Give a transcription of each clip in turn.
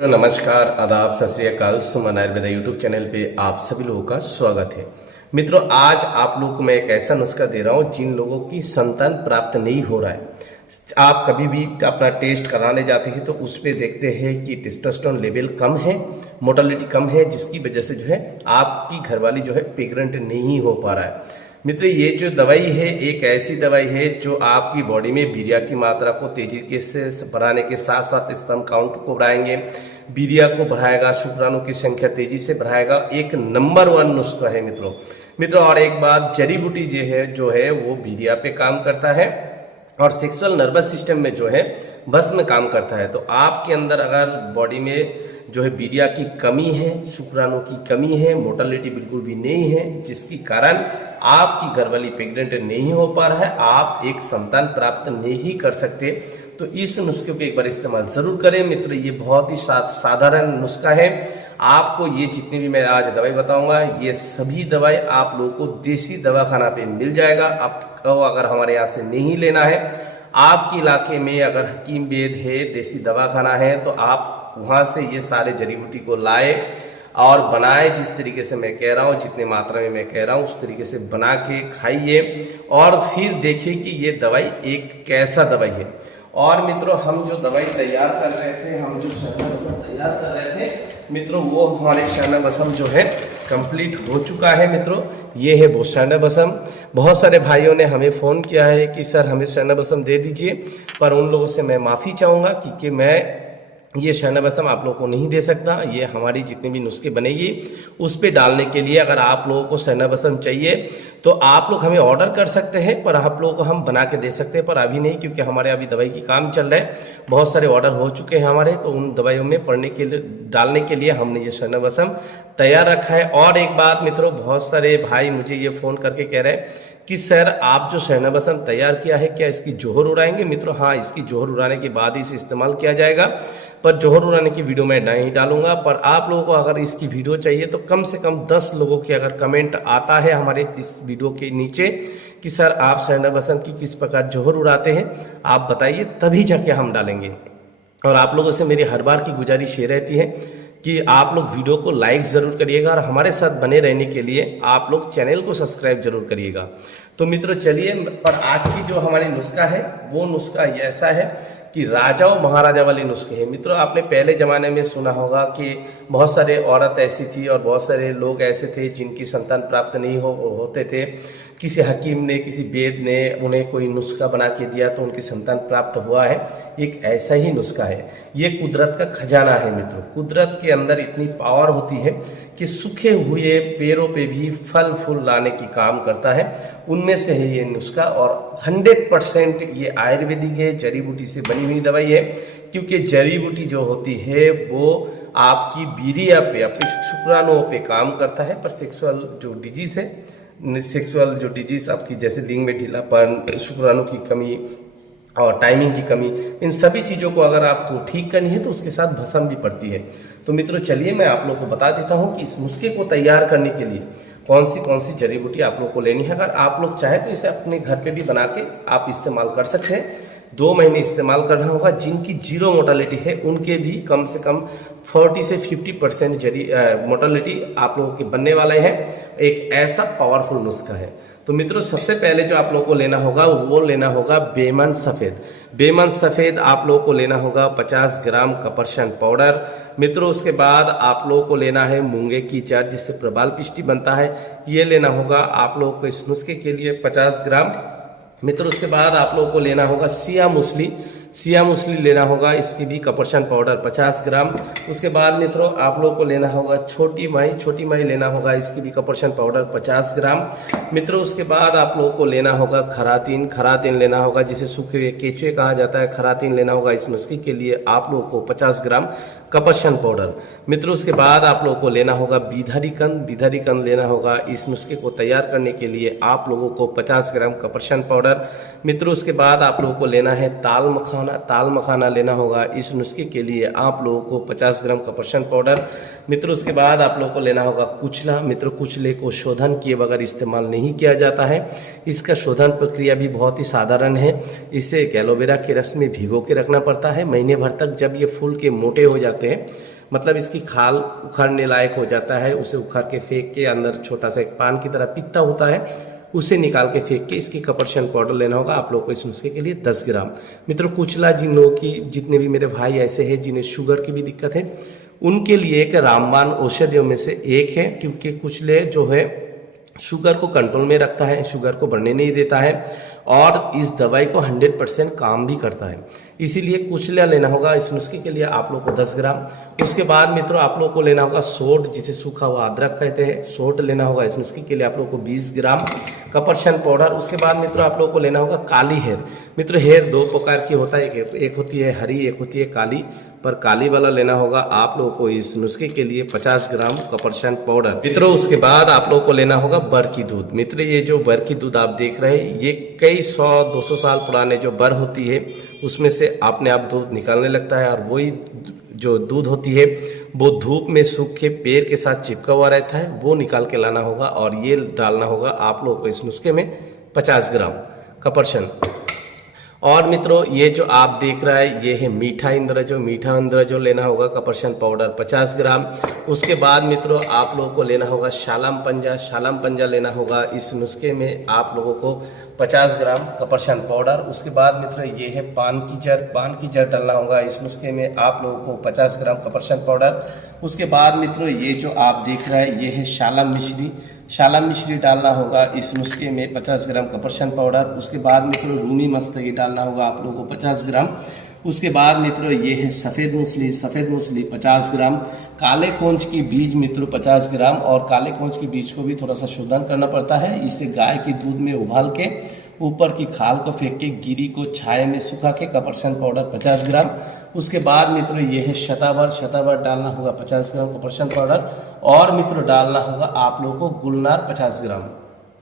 नमस्कार, आदाब, सत श्री अकाल। सुमन आयुर्वेदा यूट्यूब चैनल पे आप सभी लोगों का स्वागत है। मित्रों, आज आप लोगों को मैं एक ऐसा नुस्खा दे रहा हूँ जिन लोगों की संतान प्राप्त नहीं हो रहा है। आप कभी भी अपना टेस्ट कराने जाते हैं तो उस पर देखते हैं कि टेस्टोस्टेरोन लेवल कम है, मोर्टेलिटी कम है, जिसकी वजह से जो है आपकी घरवाली जो है प्रेग्नेंट नहीं हो पा रहा है। मित्र, ये जो दवाई है एक ऐसी दवाई है जो आपकी बॉडी में वीर्य की मात्रा को तेजी के से बढ़ाने के साथ साथ स्पर्म काउंट को बढ़ाएंगे, वीर्य को बढ़ाएगा, शुक्राणु की संख्या तेजी से बढ़ाएगा। एक नंबर 1 नुस्खा है मित्रों। और एक बात, जड़ी बूटी जो है वो वीर्य पे काम करता है और सेक्सुअल नर्वस सिस्टम में जो है भस्म काम करता है। तो आपके अंदर अगर बॉडी में जो है वीर्य की कमी है, शुक्राणु की कमी है, मोर्टेलिटी बिल्कुल भी नहीं है, जिसके कारण आपकी घरवाली प्रेग्नेंट नहीं हो पा रहा है, आप एक संतान प्राप्त नहीं कर सकते, तो इस नुस्खे को एक बार इस्तेमाल जरूर करें मित्र। ये बहुत ही साधारण नुस्खा है। आपको ये जितनी भी मैं आज दवाई बताऊंगा, ये सभी दवाई आप लोगों को देसी दवाखाना पे मिल जाएगा। आपको अगर हमारे यहाँ से नहीं लेना है, आपके इलाके में अगर हकीम वेद है, देसी दवाखाना है, तो आप वहाँ से ये सारे जड़ी बूटी को लाए और बनाए। जिस तरीके से मैं कह रहा हूँ, जितने मात्रा में मैं कह रहा हूँ, उस तरीके से बना के खाइए और फिर देखिए कि ये दवाई एक कैसा दवाई है। और मित्रों, हम जो दवाई तैयार कर रहे थे, हम जो शरनाबसम तैयार कर रहे थे मित्रों, वो हमारे शरनाबसम जो है कंप्लीट हो चुका है मित्रों। ये है वो शरनाबसम। बहुत सारे भाइयों ने हमें फ़ोन किया है कि सर हमें शरनाबसम दे दीजिए, पर उन लोगों से मैं माफ़ी चाहूँगा क्योंकि मैं ये शरनाबसम आप लोगों को नहीं दे सकता। ये हमारी जितने भी नुस्खे बनेगी उस पे डालने के लिए अगर आप लोगों को शरनाबसम चाहिए तो आप लोग हमें ऑर्डर कर सकते हैं, पर आप लोगों को हम बना के दे सकते हैं, पर अभी नहीं, क्योंकि हमारे अभी दवाई की काम चल रहा है। बहुत सारे ऑर्डर हो चुके हैं हमारे, तो उन दवाइयों में पढ़ने के लिए डालने के लिए हमने ये शरनाबसम तैयार रखा है। और एक बात मित्रों, बहुत सारे भाई मुझे ये फ़ोन करके कह रहे हैं कि सर आप जो शरनाबसम तैयार किया है क्या इसकी जोहर उड़ाएंगे? मित्रों हाँ, इसकी जोहर उड़ाने के बाद ही इसे इस्तेमाल किया जाएगा, पर जोहर उड़ाने की वीडियो मैं नहीं डालूंगा। पर आप लोगों को अगर इसकी वीडियो चाहिए तो कम से कम 10 लोगों के अगर कमेंट आता है हमारे इस वीडियो के नीचे कि सर आप शरनाबसम की किस प्रकार जोहर उड़ाते हैं, आप बताइए, तभी जाके हम डालेंगे। और आप लोगों से मेरी हर बार की गुजारिश ये रहती है कि आप लोग वीडियो को लाइक ज़रूर करिएगा और हमारे साथ बने रहने के लिए आप लोग चैनल को सब्सक्राइब जरूर करिएगा। तो मित्रों चलिए, पर आज की जो हमारी नुस्खा है वो नुस्खा ऐसा है कि राजाओं महाराजा वाले नुस्खे हैं। मित्रों, आपने पहले ज़माने में सुना होगा कि बहुत सारे औरत ऐसी थी और बहुत सारे लोग ऐसे थे जिनकी संतान प्राप्त नहीं होते थे। किसी हकीम ने, किसी वेद ने उन्हें कोई नुस्खा बना के दिया तो उनकी संतान प्राप्त हुआ है। एक ऐसा ही नुस्खा है। ये कुदरत का खजाना है मित्रों। कुदरत के अंदर इतनी पावर होती है कि सूखे हुए पेड़ों पे भी फल फूल लाने की काम करता है। उनमें से है ये नुस्खा और 100% ये आयुर्वेदिक है, जड़ी बूटी से बनी हुई दवाई है। क्योंकि जड़ी बूटी जो होती है वो आपकी वीर्य पे, अपनी शुक्राणुओं पे काम करता है। पर सेक्सुअल जो डिजीज है, सेक्सुअल जो डिजीज आपकी जैसे लिंग में ढीलापन, शुक्राणु की कमी और टाइमिंग की कमी, इन सभी चीज़ों को अगर आपको ठीक करनी है तो उसके साथ भस्म भी पड़ती है। तो मित्रों चलिए, मैं आप लोगों को बता देता हूँ कि इस नुस्खे को तैयार करने के लिए कौन सी जड़ी बूटी आप लोग को लेनी है। अगर आप लोग चाहें तो इसे अपने घर पे भी बना के आप इस्तेमाल कर सकते हैं। 2 महीने इस्तेमाल करना होगा। जिनकी 0 मोर्टेलिटी है उनके भी कम से कम 40 से 50% जड़ी मोर्टेलिटी आप लोगों के बनने वाले हैं। एक ऐसा पावरफुल नुस्खा है। तो मित्रों, सबसे पहले जो आप लोगों को लेना होगा वो लेना होगा बेमन सफ़ेद। बेमन सफ़ेद आप लोगों को लेना होगा 50 ग्राम कपरशन पाउडर। मित्रों, उसके बाद आप लोगों को लेना है मूंगे की जड़, जिससे प्रबाल पिष्टी बनता है। ये लेना होगा आप लोगों को इस नुस्खे के लिए 50 ग्राम। मित्रों, उसके बाद आप लोगों को लेना होगा सिया मूसली लेना होगा, इसकी भी कपरशन पाउडर 50 ग्राम। उसके बाद मित्रों आप लोगों को लेना होगा छोटी माई लेना होगा, इसकी भी कपरशन पाउडर 50 ग्राम। मित्रों, उसके बाद आप लोगों को लेना होगा खरातीन लेना होगा, जिसे सूखे हुए केचुए कहा जाता है। खरातीन लेना होगा इस नुस्खे के लिए आप लोगों को 50 ग्राम कपरशन पाउडर। मित्रों, उसके बाद आप लोगों को लेना होगा बिधरी कंद लेना होगा। इस नुस्खे को तैयार करने के लिए आप लोगों को 50 ग्राम कपरशन पाउडर। मित्रों, उसके बाद आप लोगों को लेना है ताल मखाना लेना होगा। इस नुस्खे के लिए आप लोगों को 50 ग्राम कपरशन पाउडर। मित्रों, उसके बाद आप लोगों को लेना होगा कुचला। मित्रों, कुचले को शोधन किए बगैर इस्तेमाल नहीं किया जाता है। इसका शोधन प्रक्रिया भी बहुत ही साधारण है। इसे एक एलोवेरा के रस में भिगो के रखना पड़ता है महीने भर तक। जब ये फूल के मोटे हो जाते होते हैं, मतलब इसकी खाल उखड़ने लायक हो जाता है, उसे उखाड़ के फेंक के अंदर छोटा सा एक पान की तरह पित्ता होता है, उसे निकाल के फेंक के इसकी कपरशन पाउडर लेना होगा आप लोगों को इस नुस्खे के लिए 10 ग्राम। मित्रों कुचला जिन लोगों की, जितने भी मेरे भाई ऐसे हैं जिन्हें शुगर की भी दिक्कत है, उनके लिए एक रामबाण औषधियों में से एक है, क्योंकि कुचले जो है शुगर को कंट्रोल में रखता है, शुगर को बढ़ने नहीं देता है और इस दवाई को 100% काम भी करता है। इसीलिए कुचला लेना होगा इस नुस्खे के लिए आप लोग को 10 ग्राम। उसके बाद मित्रों आप लोग को लेना होगा सोंठ, जिसे सूखा हुआ अदरक कहते हैं, सोंठ लेना होगा इस नुस्खे के लिए आप लोग को 20 ग्राम। कपरशन पाउडर, उसके बाद मित्रों आप लोग को लेना होगा काली हेर। मित्रों हेर दो प्रकार की होता है, एक होती है हरी, एक होती है काली, पर काली वाला लेना होगा आप लोगों को इस नुस्खे के लिए 50 ग्राम कपरशन पाउडर। मित्रों उसके बाद आप लोगों को लेना होगा बर की दूध। मित्रों ये जो बर की दूध आप देख रहे हैं, ये कई 100-200 साल पुराने जो बर होती है उसमें से अपने आप दूध निकालने लगता है, और वही जो दूध होती है वो धूप में सूख के पेड़ के साथ चिपका हुआ रहता है, वो निकाल के लाना होगा और ये डालना होगा आप लोगों को इस नुस्खे में 50 ग्राम कपरशन। और मित्रों ये जो आप देख रहा है ये है मीठा इंद्र जो लेना होगा कपरशन पाउडर 50 ग्राम। उसके बाद मित्रों आप लोगों को लेना होगा शालम पंजा लेना होगा इस नुस्खे में आप लोगों को 50 ग्राम कपरशन पाउडर। उसके बाद मित्रों ये है पान की जड़ डालना होगा इस नुस्खे में आप लोगों को 50 ग्राम कपरशन पाउडर। उसके बाद मित्रों ये जो आप देख रहे हैं ये है शालम मिश्री डालना होगा इस नुस्खे में 50 ग्राम कपरशन पाउडर। उसके बाद मित्रों रूमी मस्तगी डालना होगा आप लोगों को 50 ग्राम। उसके बाद मित्रों ये है सफ़ेद मूसली 50 ग्राम। काले कोंच की बीज मित्रों 50 ग्राम, और काले कोंच की बीज को भी थोड़ा सा शोधन करना पड़ता है, इसे गाय के दूध में उबाल के ऊपर की खाल को फेंक के गिरी को छाये में सुखा के कपरशन पाउडर 50 ग्राम। उसके बाद मित्रों ये है शतावर डालना होगा 50 ग्राम कपरशन पाउडर, और मित्रों डालना होगा आप लोगों को गुलनार 50 ग्राम।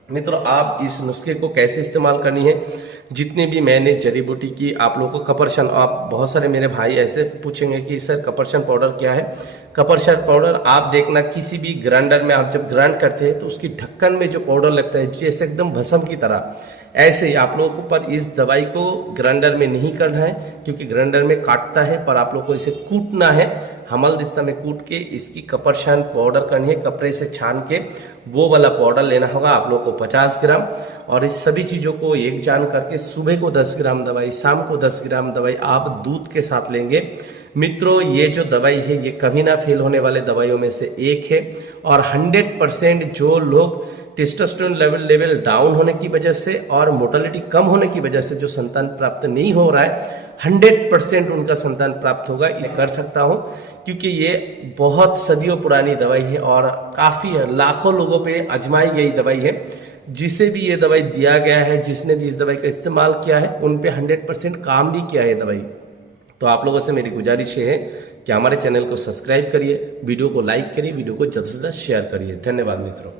मित्रों आप इस नुस्खे को कैसे इस्तेमाल करनी है, जितने भी मैंने जड़ी बूटी की आप लोगों को कपरशन, आप बहुत सारे मेरे भाई ऐसे पूछेंगे कि सर कपरशन पाउडर क्या है। कपरशन पाउडर आप देखना किसी भी ग्राइंडर में आप जब ग्राइंड करते हैं तो उसकी ढक्कन में जो पाउडर लगता है जैसे एकदम भस्म की तरह, ऐसे ही आप लोगों को पर इस दवाई को ग्राइंडर में नहीं करना है, क्योंकि ग्राइंडर में काटता है, पर आप लोग को इसे कूटना है, हमलदिस्ता में कूट के इसकी कपरशन पाउडर करनी है, कपड़े से छान के वो वाला पाउडर लेना होगा आप लोग को 50 ग्राम। और इस सभी चीज़ों को एक जान करके सुबह को 10 ग्राम दवाई, शाम को 10 ग्राम दवाई आप दूध के साथ लेंगे। मित्रों ये जो दवाई है ये कभी ना फेल होने वाले दवाइयों में से एक है, और 100% जो लोग टेस्टोस्टेरोन लेवल डाउन होने की वजह से और मोर्टेलिटी कम होने की वजह से जो संतान प्राप्त नहीं हो रहा है, 100% उनका संतान प्राप्त होगा, ये कर सकता हूँ, क्योंकि ये बहुत सदियों पुरानी दवाई है और काफ़ी लाखों लोगों पे आजमाई गई दवाई है। जिसे भी ये दवाई दिया गया है, जिसने भी इस दवाई का इस्तेमाल किया है, उन पे 100% काम भी किया है दवाई। तो आप लोगों से मेरी गुजारिश है कि हमारे चैनल को सब्सक्राइब करिए, वीडियो को लाइक करिए, वीडियो को ज़्यादा से ज़्यादा शेयर करिए। धन्यवाद मित्रों।